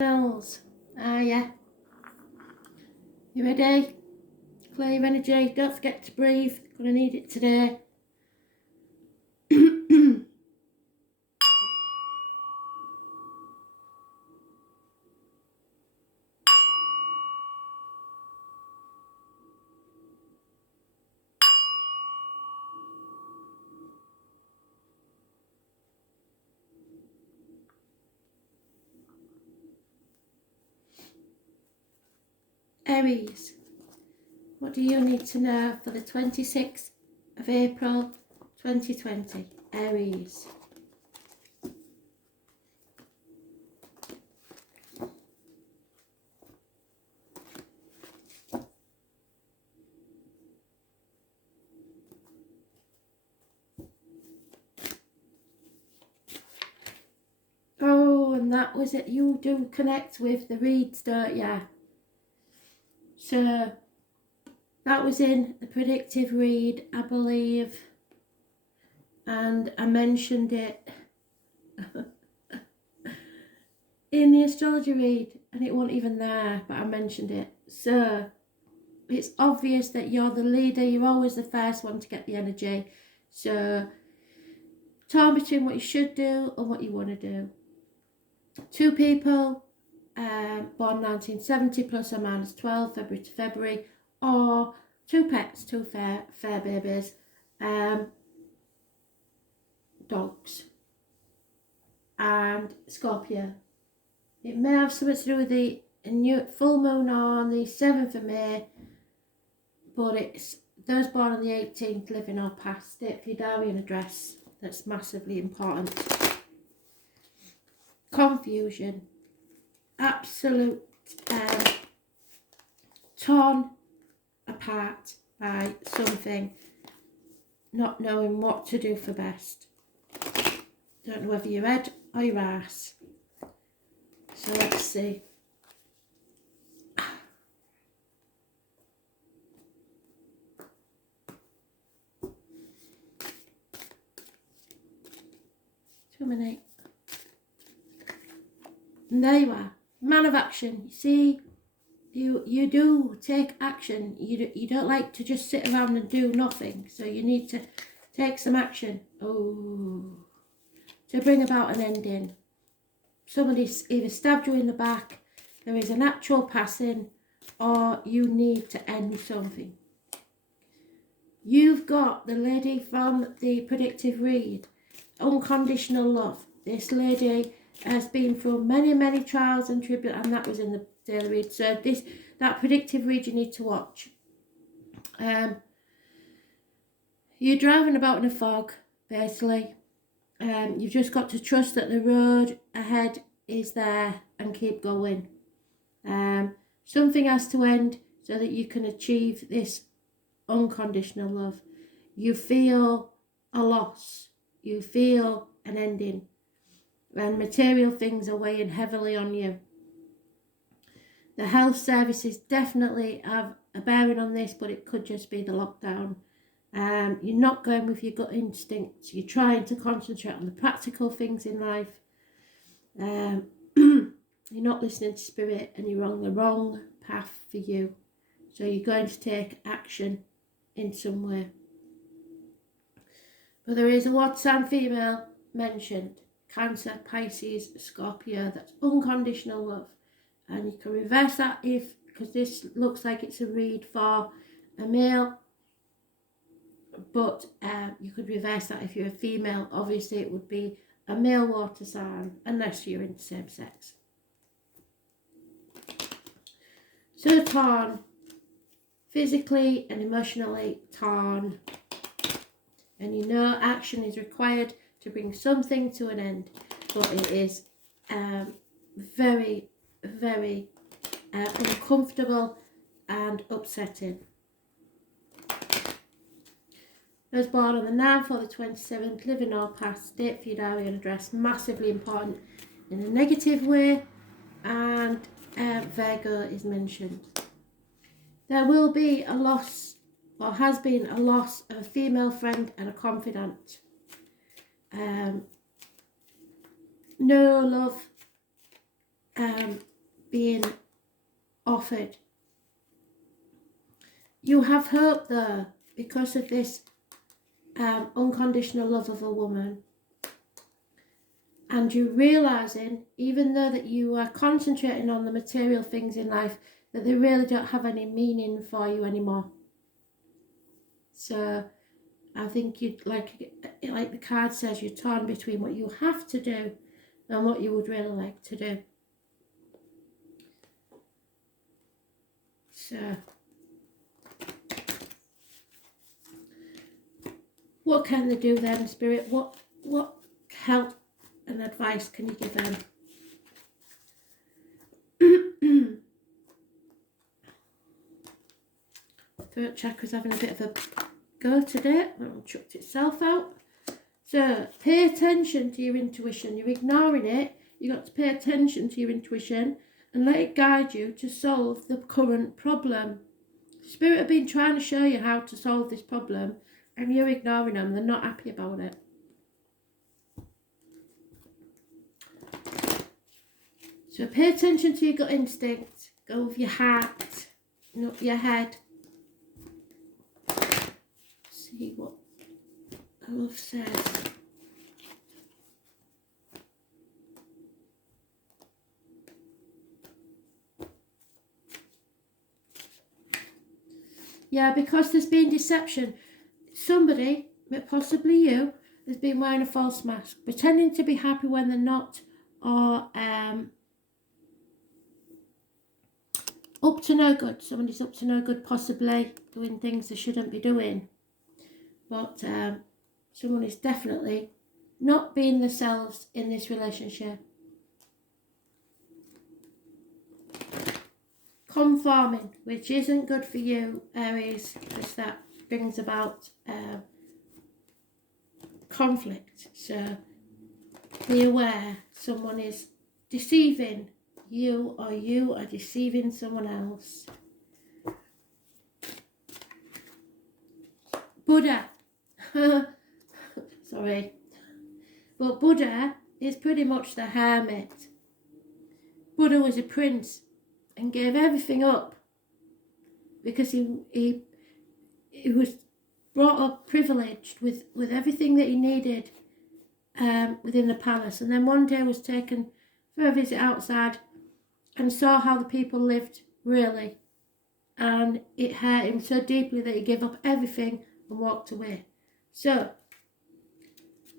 Cardinals. Yeah. You ready? Clear your energy. Don't forget to breathe. Gonna need it today. Aries. What do you need to know for the 26th of April 2020? Aries. Oh, and that was it. You do connect with the reads, don't you? So that was in the predictive read, I believe, and I mentioned it in the astrology read, and it wasn't even there, but I mentioned it. So it's obvious that you're the leader. You're always the first one to get the energy. So torn between what you should do and what you want to do. Two people born 1970 plus or minus 12, February to February, or two pets, two fair babies, dogs, and Scorpio. It may have something to do with the new full moon on the 7th of May, but it's those born on the 18th, living or past it, for your diary and address. That's massively important. Confusion. Absolute torn apart by something, not knowing what to do for best. Don't know whether your head or your ass. So let's see. Terminate. And there you are. Man of action. You see, you do take action. You don't like to just sit around and do nothing. So you need to take some action. Oh, to bring about an ending. Somebody's either stabbed you in the back, there is an actual passing, or you need to end something. You've got the lady from the predictive read, unconditional love. This lady has been through many trials and tribulations, and that was in the daily read. So that predictive read you need to watch. You're driving about in a fog, basically. You've just got to trust that the road ahead is there and keep going. Something has to end so that you can achieve this unconditional love. You feel a loss. You feel an ending. And material things are weighing heavily on you. The health services definitely have a bearing on this, but it could just be the lockdown. You're not going with your gut instincts. You're trying to concentrate on the practical things in life. You're not listening to spirit, and you're on the wrong path for you. So you're going to take action in some way. But there is a water sign female mentioned. Cancer, Pisces, Scorpio. That's unconditional love. And you can reverse that because this looks like it's a read for a male. But you could reverse that if you're a female. Obviously it would be a male water sign, unless you're in the same sex. So torn, physically and emotionally torn. And you know action is required to bring something to an end. But it is very uncomfortable and upsetting. Those born on the 9th or the 27th, living or past, date for your diary and address, massively important in a negative way, and Virgo is mentioned. There will be a loss, or has been a loss, of a female friend and a confidant. No love being offered. You have hope though, because of this unconditional love of a woman. And you're realising, even though that you are concentrating on the material things in life, that they really don't have any meaning for you anymore. So I think you'd like the card says, you're torn between what you have to do and what you would really like to do. So what can they do then, Spirit? What help and advice can you give them? Throat chakra's having a bit of a go today. It chucked itself out. So pay attention to your intuition. You're ignoring it. You've got to pay attention to your intuition and let it guide you to solve the current problem. Spirit have been trying to show you how to solve this problem and you're ignoring them. They're not happy about it. So pay attention to your gut instinct. Go with your heart, not your head. See what the love says. Yeah, because there's been deception. Somebody, possibly you, has been wearing a false mask, pretending to be happy when they're not, or up to no good. Somebody's up to no good, possibly doing things they shouldn't be doing. But someone is definitely not being themselves in this relationship. Conforming, which isn't good for you, Aries, because that brings about conflict. So be aware, someone is deceiving you, or you are deceiving someone else. Buddha. Sorry. But Buddha is pretty much the hermit. Buddha was a prince and gave everything up because he was brought up privileged with everything that he needed within the palace. And then one day was taken for a visit outside and saw how the people lived really. And it hurt him so deeply that he gave up everything and walked away. So,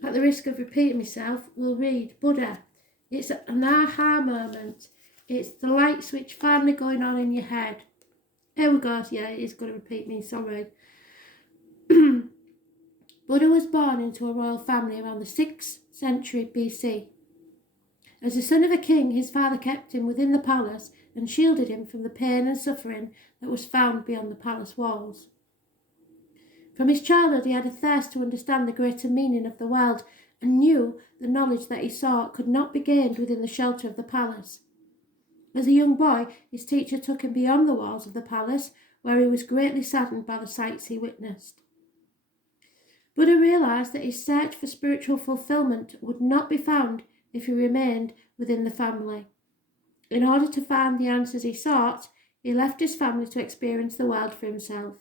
at the risk of repeating myself, we'll read Buddha. It's an aha moment. It's the light switch finally going on in your head. Here we go. Yeah, it is going to repeat me, sorry. Buddha was born into a royal family around the 6th century BC. As the son of a king, his father kept him within the palace and shielded him from the pain and suffering that was found beyond the palace walls. From his childhood, he had a thirst to understand the greater meaning of the world and knew the knowledge that he sought could not be gained within the shelter of the palace. As a young boy, his teacher took him beyond the walls of the palace, where he was greatly saddened by the sights he witnessed. Buddha realised that his search for spiritual fulfilment would not be found if he remained within the family. In order to find the answers he sought, he left his family to experience the world for himself.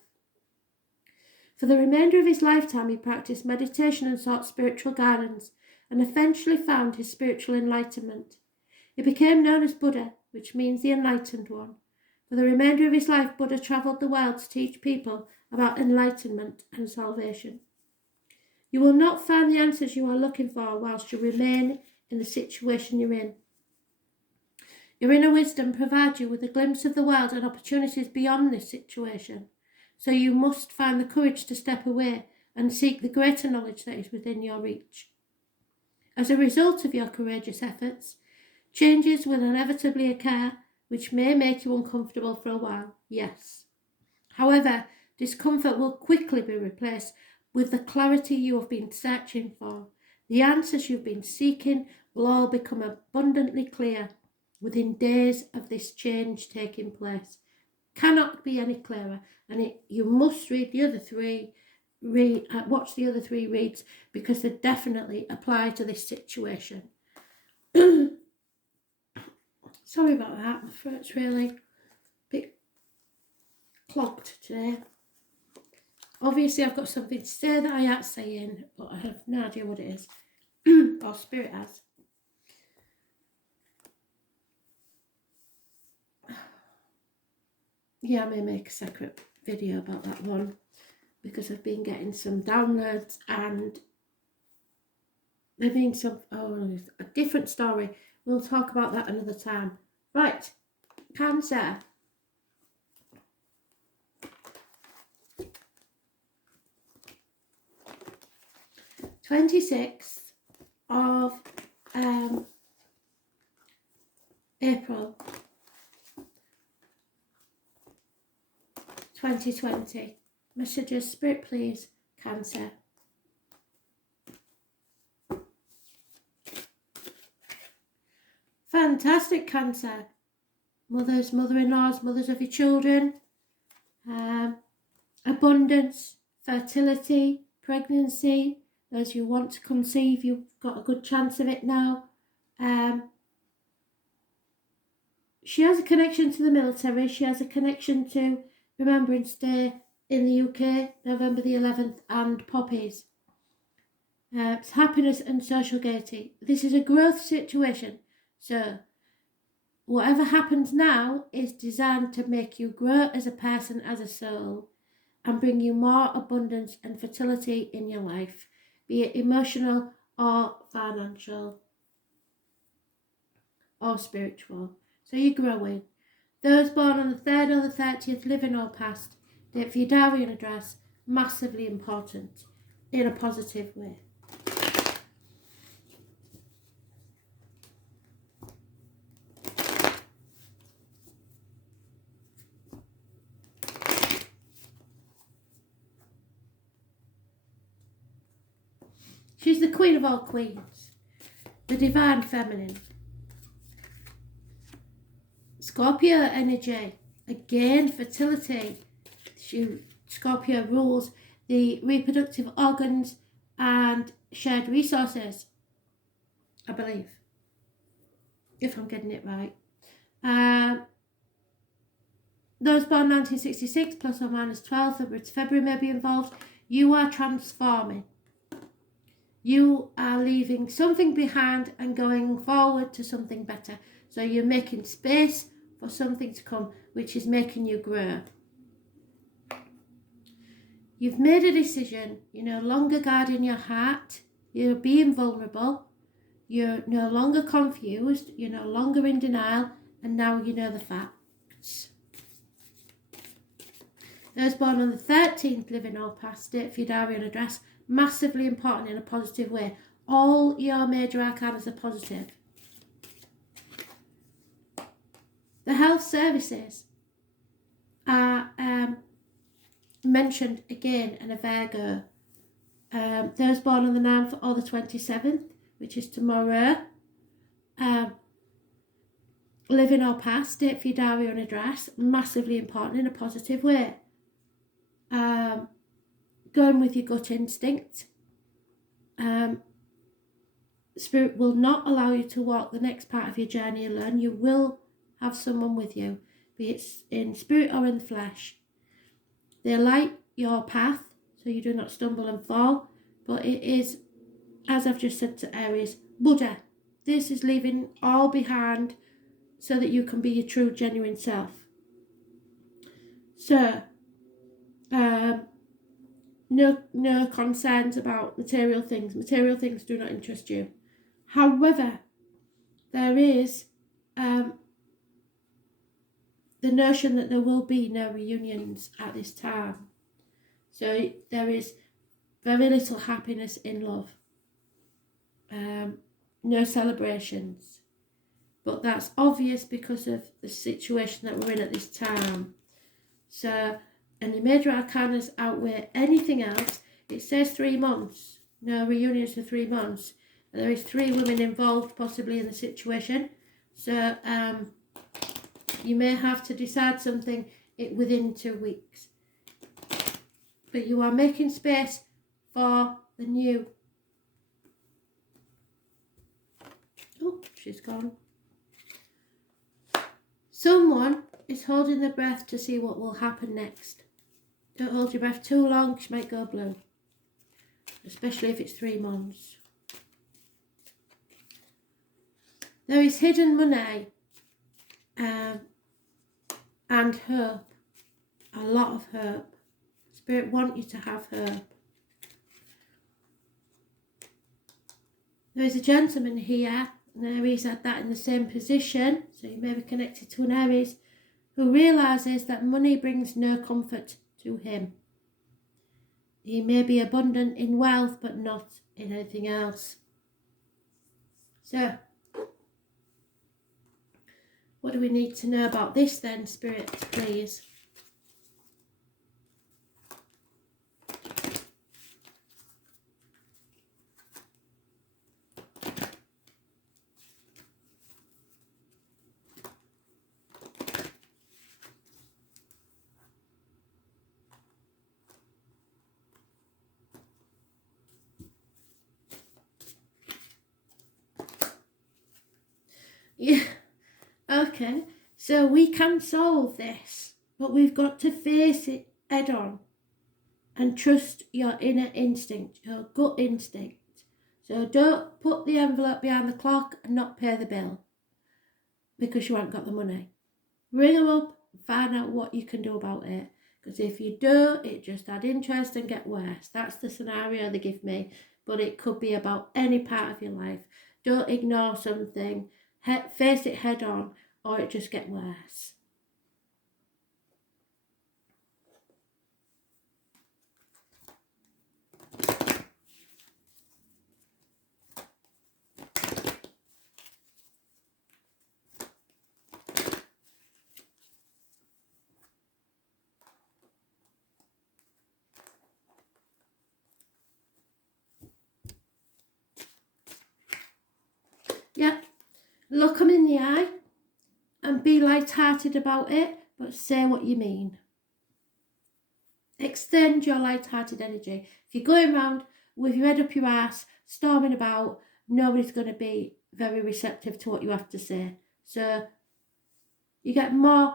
For the remainder of his lifetime, he practiced meditation and sought spiritual guidance, and eventually found his spiritual enlightenment. He became known as Buddha, which means the enlightened one. For the remainder of his life, Buddha travelled the world to teach people about enlightenment and salvation. You will not find the answers you are looking for whilst you remain in the situation you're in. Your inner wisdom provides you with a glimpse of the world and opportunities beyond this situation. So you must find the courage to step away and seek the greater knowledge that is within your reach. As a result of your courageous efforts, changes will inevitably occur, which may make you uncomfortable for a while, yes. However, discomfort will quickly be replaced with the clarity you have been searching for. The answers you've been seeking will all become abundantly clear within days of this change taking place. Cannot be any clearer, and you must read the other three, watch the other 3 reads, because they definitely apply to this situation. Sorry about that, my throat's really a bit clogged today. Obviously I've got something to say that I ain't saying, but I have no idea what it is. Or Spirit has. Yeah, I may make a separate video about that one, because I've been getting some downloads and there being some, a different story. We'll talk about that another time. Right, Cancer. (26th of April 2020. Messages, Spirit please, Cancer. Fantastic, Cancer. Mothers, mother-in-laws, mothers of your children. Abundance, fertility, pregnancy. Those who want to conceive, you've got a good chance of it now. She has a connection to the military. She has a connection to Remembrance Day in the UK, November the 11th, and poppies. It's happiness and social gaiety. This is a growth situation. So whatever happens now is designed to make you grow as a person, as a soul, and bring you more abundance and fertility in your life, be it emotional or financial or spiritual. So you're growing. Those born on the 3rd or the 30th, living or past, date for your diary and address, massively important in a positive way. She's the queen of all queens, the divine feminine. Scorpio energy, again, fertility. Scorpio rules the reproductive organs and shared resources, I believe, if I'm getting it right. Those born 1966, plus or minus 12, February may be involved. You are transforming. You are leaving something behind and going forward to something better. So you're making space for something to come, which is making you grow. You've made a decision. You're no longer guarding your heart. You're being vulnerable. You're no longer confused. You're no longer in denial. And now you know the facts. Those born on the 13th, living or past, date for your diary and address, massively important in a positive way. All your major arcana are positive. The health services are mentioned again in a Virgo. Those born on the 9th or the 27th, which is tomorrow, living or past, date for your diary and address, massively important in a positive way. Going with your gut instinct. Spirit will not allow you to walk the next part of your journey alone. You will have someone with you, be it in spirit or in the flesh. They light your path so you do not stumble and fall, but it is, as I've just said to Aries, Buddha. This is leaving all behind so that you can be your true, genuine self. So, no concerns about material things. Material things do not interest you. However, there is the notion that there will be no reunions at this time. So there is very little happiness in love. No celebrations. But that's obvious because of the situation that we're in at this time. So, and the major arcanas outweigh anything else. It says 3 months. No reunions for 3 months. And there is 3 women involved possibly in the situation. So, you may have to decide something within 2 weeks. But you are making space for the new. Oh, she's gone. Someone is holding their breath to see what will happen next. Don't hold your breath too long, because you might go blue. Especially if it's 3 months. There is hidden money and hope. A lot of hope. Spirit want you to have hope. There is a gentleman here, an Aries had that in the same position, so you may be connected to an Aries, who realises that money brings no comfort to him. He may be abundant in wealth, but not in anything else. So, what do we need to know about this then, Spirit, please? Yeah, okay, so we can solve this, but we've got to face it head on and trust your inner instinct, your gut instinct. So don't put the envelope behind the clock and not pay the bill because you haven't got the money. Ring them up and find out what you can do about it, because if you do, it just add interest and get worse. That's the scenario they give me, but it could be about any part of your life. Don't ignore something. Face it head on, or it just gets worse. Yeah, look them in the eye and be light-hearted about it, but say what you mean. Extend your light-hearted energy. If you're going around with your head up your ass, storming about, nobody's going to be very receptive to what you have to say. So you get more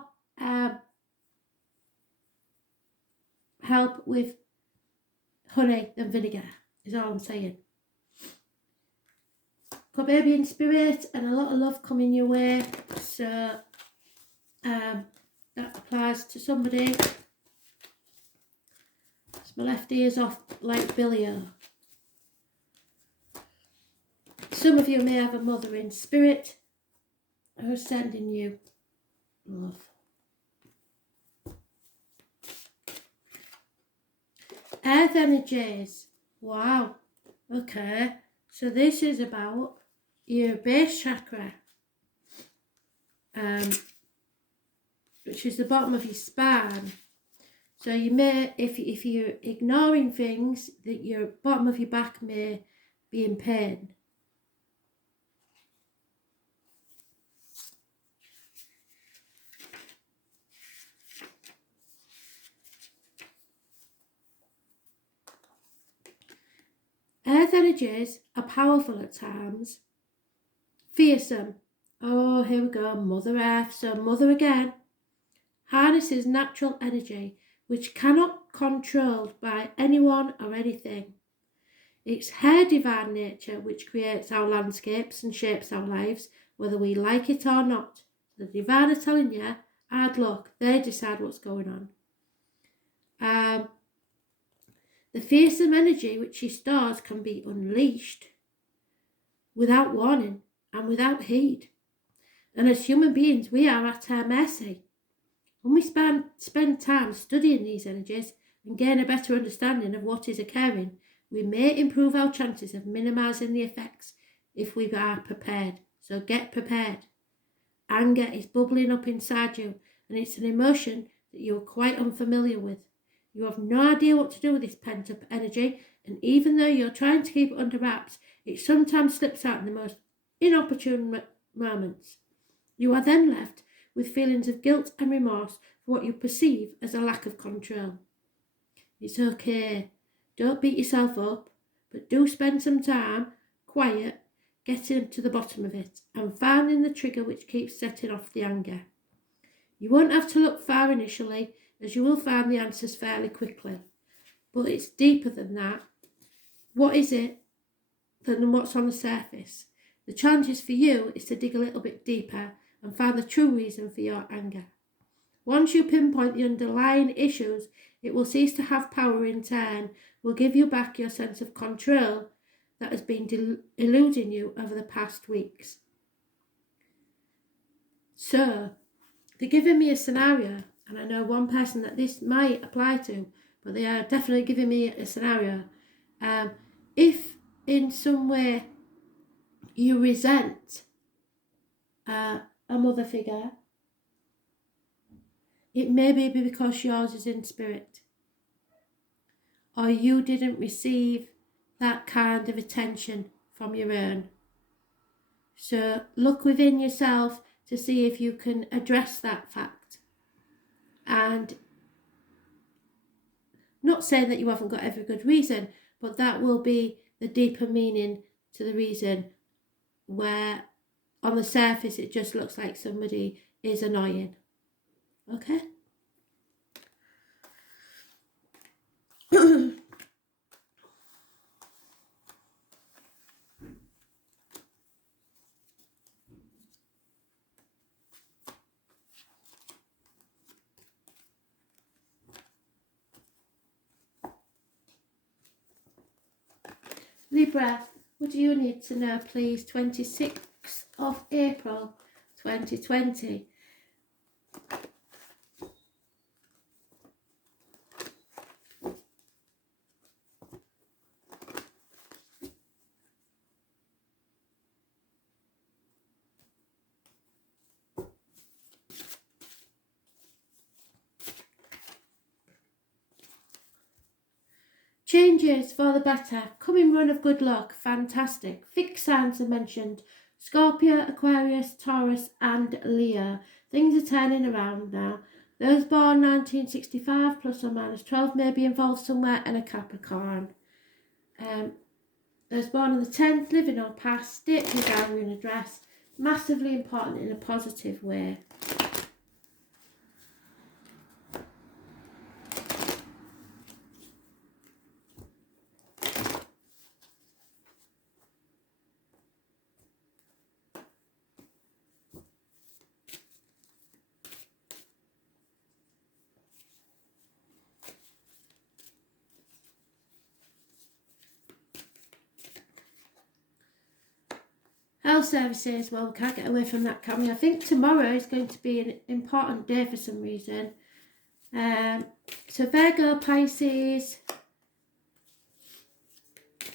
help with honey than vinegar, is all I'm saying. Got baby in spirit and a lot of love coming your way. So that applies to somebody. My left ear's off like Billy O. Some of you may have a mother in spirit who's sending you love. Earth energies. Wow. Okay. So this is about your base chakra, which is the bottom of your spine. So you may, if you're ignoring things, that your bottom of your back may be in pain. Earth energies are powerful at times, fearsome. Oh, here we go, Mother Earth. So Mother again harnesses natural energy which cannot be controlled by anyone or anything. It's her divine nature which creates our landscapes and shapes our lives, whether we like it or not. The divine are telling you, hard luck, they decide what's going on. The fearsome energy which she stores can be unleashed without warning and without heed. And as human beings, we are at her mercy. When we spend time studying these energies and gain a better understanding of what is occurring, we may improve our chances of minimising the effects if we are prepared. So get prepared. Anger is bubbling up inside you, and it's an emotion that you are quite unfamiliar with. You have no idea what to do with this pent-up energy, and even though you're trying to keep it under wraps, it sometimes slips out in the most inopportune moments. You are then left with feelings of guilt and remorse for what you perceive as a lack of control. It's okay. Don't beat yourself up, but do spend some time quiet, getting to the bottom of it and finding the trigger which keeps setting off the anger. You won't have to look far initially, as you will find the answers fairly quickly. But it's deeper than that. What is it than what's on the surface? The challenge for you is to dig a little bit deeper and find the true reason for your anger. Once you pinpoint the underlying issues, it will cease to have power in turn, will give you back your sense of control that has been eluding you over the past weeks. So, they're giving me a scenario, and I know one person that this might apply to, but they are definitely giving me a scenario. If in some way you resent a mother figure, it may be because yours is in spirit, or you didn't receive that kind of attention from your own. So look within yourself to see if you can address that fact. And not saying that you haven't got every good reason, but that will be the deeper meaning to the reason, where on the surface it just looks like somebody is annoying. Okay? Libra, what do you need to know, please? 26th of April 2020. Changes for the better. Coming run of good luck. Fantastic. Fixed signs are mentioned. Scorpio, Aquarius, Taurus and Leo. Things are turning around now. Those born 1965 plus or minus 12 may be involved somewhere, and a Capricorn. Those born on the 10th, living or past, state your diary and address. Massively important in a positive way. Health services, well, we can't get away from that, can we? I think tomorrow is going to be an important day for some reason. So Virgo, Pisces,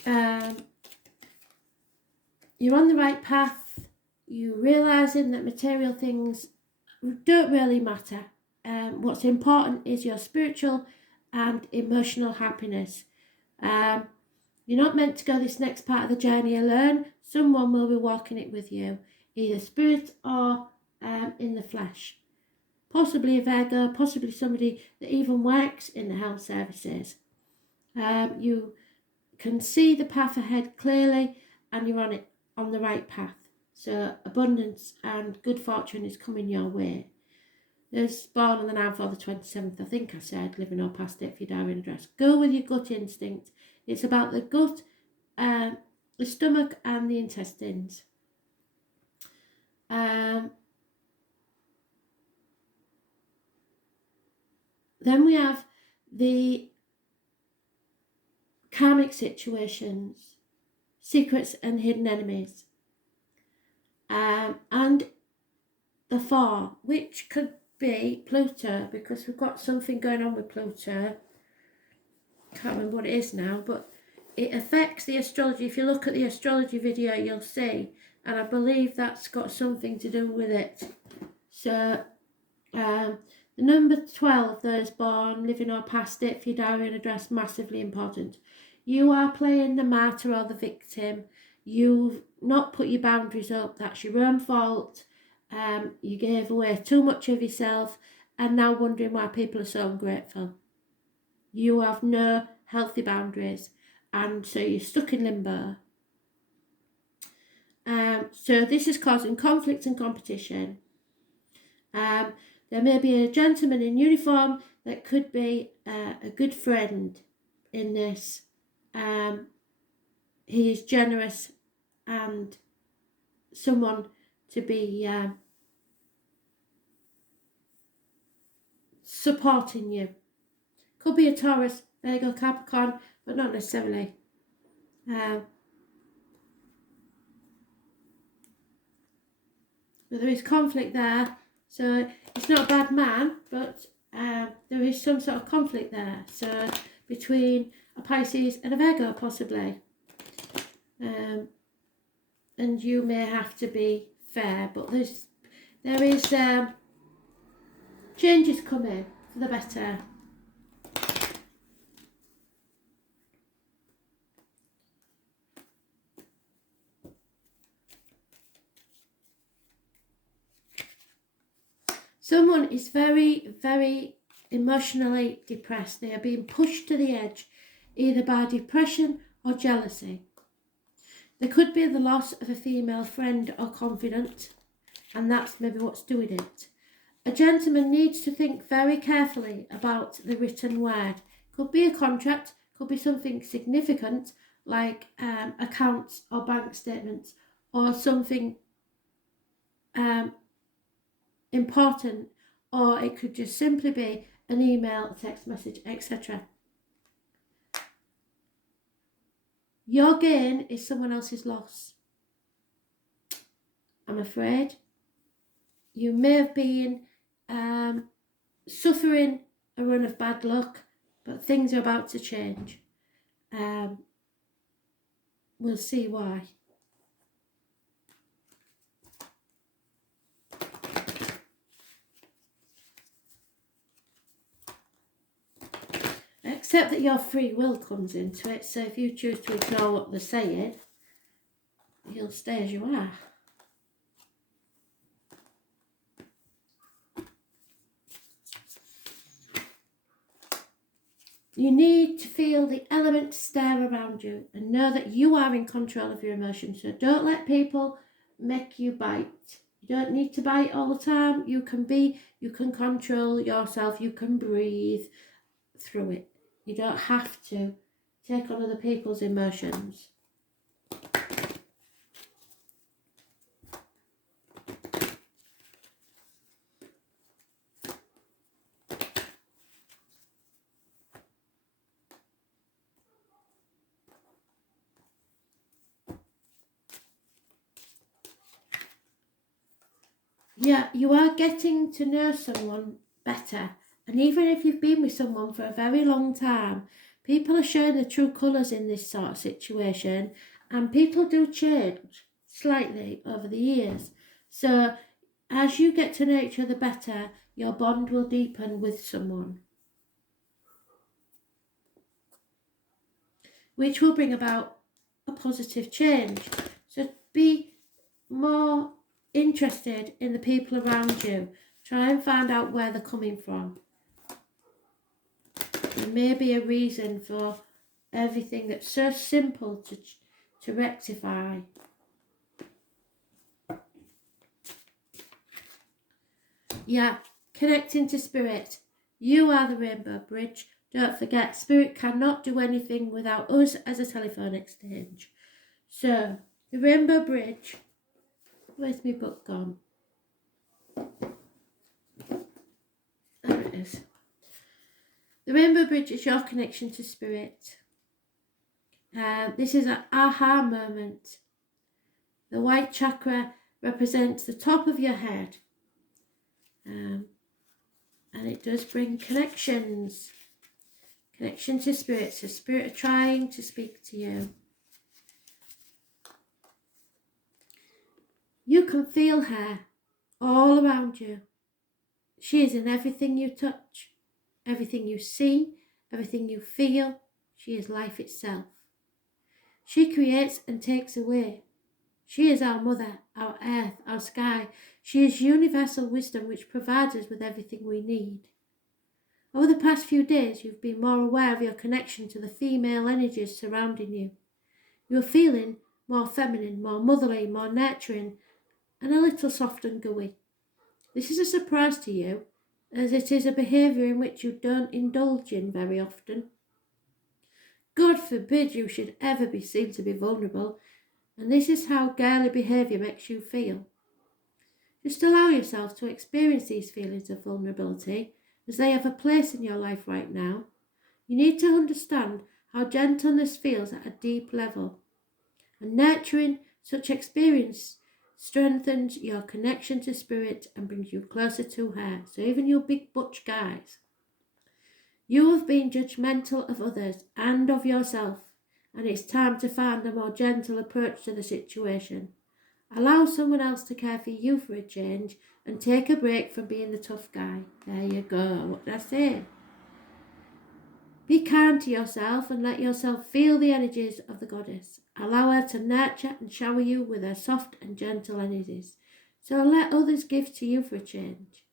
you're on the right path. You're realising that material things don't really matter. What's important is your spiritual and emotional happiness. You're not meant to go this next part of the journey alone. Someone will be walking it with you, either spirit or in the flesh. Possibly a Virgo, possibly somebody that even works in the health services. You can see the path ahead clearly, and you're on the right path. So abundance and good fortune is coming your way. There's born on the 9th or the 27th, I think I said, living or past it for your diary and address. Go with your gut instinct. It's about the gut, the stomach and the intestines. Then we have the karmic situations, secrets and hidden enemies. And the 4, which could be Pluto, because we've got something going on with Pluto. Can't remember what it is now, but it affects the astrology. If you look at the astrology video, you'll see, and I believe that's got something to do with it. So the number 12, those born, living or past it, for your diary and address, massively important. You are playing the martyr or the victim. You've not put your boundaries up. That's your own fault. You gave away too much of yourself, and now wondering why people are so ungrateful. You have no healthy boundaries, and so you're stuck in limbo. So this is causing conflict and competition. There may be a gentleman in uniform that could be a good friend in this. He is generous and someone to be supporting you. Could be a Taurus, Virgo, Capricorn, but not necessarily. But there is conflict there, so it's not a bad man, but there is some sort of conflict there. So between a Pisces and a Virgo, possibly. And you may have to be fair, but there is changes coming for the better. Someone is very, very emotionally depressed. They are being pushed to the edge, either by depression or jealousy. There could be the loss of a female friend or confidant, and that's maybe what's doing it. A gentleman needs to think very carefully about the written word. Could be a contract, could be something significant like accounts or bank statements, or something important, or it could just simply be an email, a text message, etc. Your gain is someone else's loss. I'm afraid you may have been suffering a run of bad luck, but things are about to change. We'll see why. Except that your free will comes into it, so if you choose to ignore what they're saying, you'll stay as you are. You need to feel the elements stir around you and know that you are in control of your emotions. So don't let people make you bite. You don't need to bite all the time. You can control yourself. You can breathe through it. You don't have to take on other people's emotions. Yeah, you are getting to know someone better. And even if you've been with someone for a very long time, people are showing the true colours in this sort of situation. And people do change slightly over the years. So as you get to know each other better, your bond will deepen with someone, which will bring about a positive change. So be more interested in the people around you. Try and find out where they're coming from. There may be a reason for everything that's so simple to rectify. Yeah, connecting to spirit. You are the rainbow bridge. Don't forget, spirit cannot do anything without us as a telephone exchange. So, the rainbow bridge. Where's my book gone? There it is. The rainbow bridge is your connection to spirit. This is an aha moment. The white chakra represents the top of your head. And it does bring connections. Connection to spirit. So spirit are trying to speak to you. You can feel her all around you. She is in everything you touch, everything you see, everything you feel. She is life itself. She creates and takes away. She is our mother, our earth, our sky. She is universal wisdom which provides us with everything we need. Over the past few days, you've been more aware of your connection to the female energies surrounding you. You're feeling more feminine, more motherly, more nurturing, and a little soft and gooey. This is a surprise to you, as it is a behaviour in which you don't indulge in very often. God forbid you should ever be seen to be vulnerable, and this is how girly behaviour makes you feel. Just allow yourself to experience these feelings of vulnerability, as they have a place in your life right now. You need to understand how gentleness feels at a deep level, and nurturing such experience strengthens your connection to spirit and brings you closer to her. So even you big butch guys, you have been judgmental of others and of yourself, and it's time to find a more gentle approach to the situation. Allow someone else to care for you for a change and take a break from being the tough guy. There you go. What did I say? Be kind to yourself and let yourself feel the energies of the goddess. Allow her to nurture and shower you with her soft and gentle energies. So let others give to you for a change.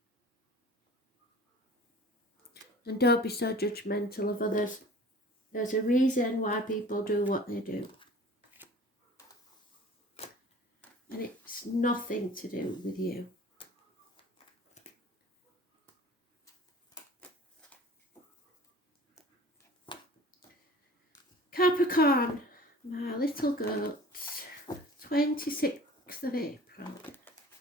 And don't be so judgmental of others. There's a reason why people do what they do. And it's nothing to do with you. Capricorn, my little goats, 26th of April,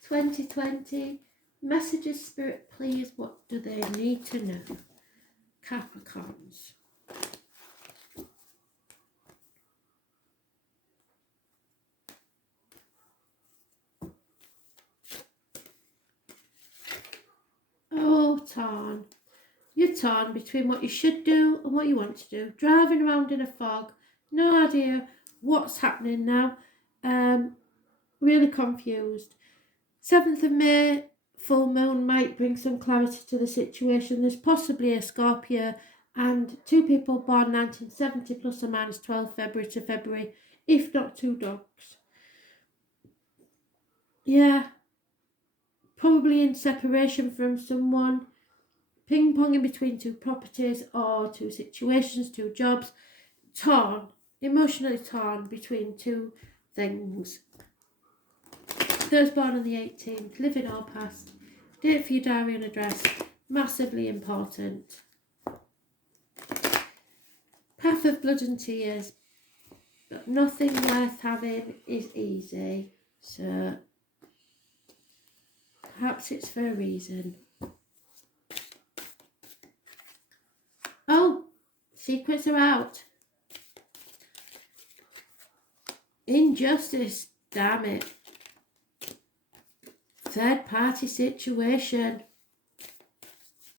2020. Messages, Spirit, please, what do they need to know? Capricorns. Oh, torn. You're torn between what you should do and what you want to do. Driving around in a fog, no idea what's happening now. Really confused. 7th of May, full moon might bring some clarity to the situation. There's possibly a Scorpio and 2 people born 1970 plus or minus 12 February to February, if not 2 dogs. Yeah, probably in separation from someone, ping-ponging between 2 properties or 2 situations, 2 jobs, torn, emotionally torn between 2 things. Those born on the 18th, living or past, date for your diary and address, massively important. Path of blood and tears, but nothing worth having is easy, so perhaps it's for a reason. Oh, secrets are out. Injustice, damn it. Third party situation.